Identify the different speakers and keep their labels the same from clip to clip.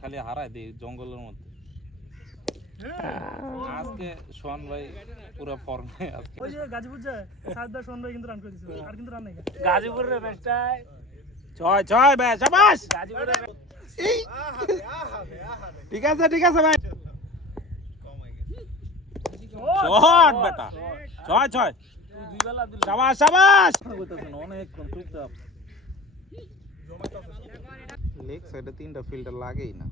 Speaker 1: খালি হারায় দিই জঙ্গলের মধ্যে। আজকে সোহান ভাই পুরো ফর্মে আজকে।
Speaker 2: ওই যে গাজীপুর যায় সাত দশ ভাই কিন্তু রান করে দিছে আর কিন্তু রান নাই।
Speaker 3: গাজীপুরের ম্যাচটায়
Speaker 4: ছয় ছয় ভাই শাবাশ
Speaker 3: গাজীপুরের
Speaker 4: ঠিক আছে ঠিক আছে ভাই। শট বেটা। ছয় ছয়
Speaker 3: দুই বেলা দিল
Speaker 4: শাবাশ শাবাশ
Speaker 1: অনেকক্ষণ চুপচাপ। লেগ সাইডে তিনটা ফিল্টার লাগেই না।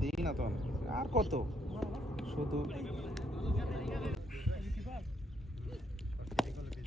Speaker 1: দিই না তো আর কত? শুধু